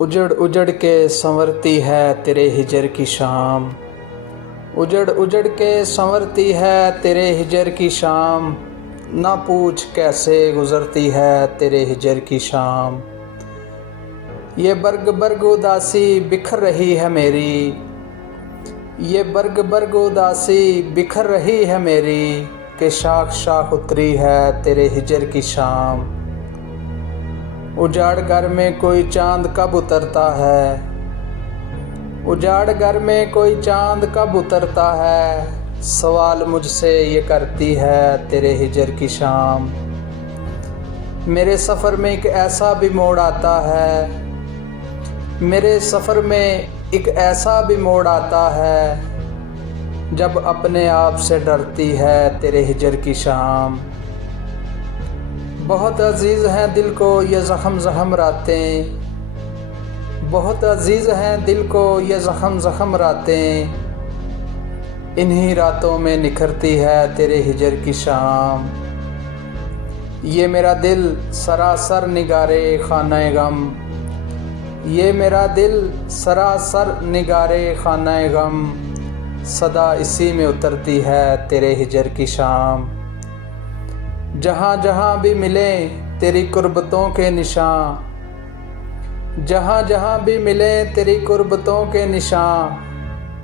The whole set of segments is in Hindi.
उजड़ उजड़ के संवरती है तेरे हिजर की शाम। उजड़ उजड़ के संवरती है तेरे हिजर की शाम। ना पूछ कैसे गुजरती है तेरे हिजर की शाम। ये बर्ग बर्ग उदासी बिखर रही है मेरी। ये बर्ग बर्ग उदासी बिखर रही है मेरी। कि शाख शाख उतरी है तेरे हिजर की शाम। उजाड़ घर में कोई चांद कब उतरता है। उजाड़ घर में कोई चांद कब उतरता है। सवाल मुझसे ये करती है तेरे हिजर की शाम। मेरे सफ़र में एक ऐसा भी मोड़ आता है। मेरे सफ़र में एक ऐसा भी मोड़ आता है जब अपने आप से डरती है तेरे हिजर की शाम। बहुत अजीज़ हैं दिल को ये ज़ख़म ज़ख़म रातें। बहुत अजीज़ हैं दिल को ये ज़ख़म ज़ख़म रातें। इन्हीं रातों में निखरती है तेरे हिजर की शाम। ये मेरा दिल सरासर निगारे खाने गम। ये मेरा दिल सरासर निगारे खाने गम। सदा इसी में उतरती है तेरे हिजर की शाम। जहाँ जहाँ भी मिले तेरी कुर्बतों के निशान। जहाँ जहाँ भी मिले तेरी कुर्बतों के निशान।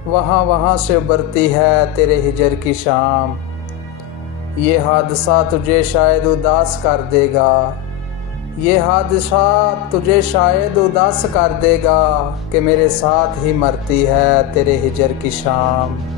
वहाँ वहाँ से उभरती है तेरे हिजर की शाम। ये हादसा तुझे शायद उदास कर देगा। ये हादसा तुझे शायद उदास कर देगा कि मेरे साथ ही मरती है तेरे हिजर की शाम।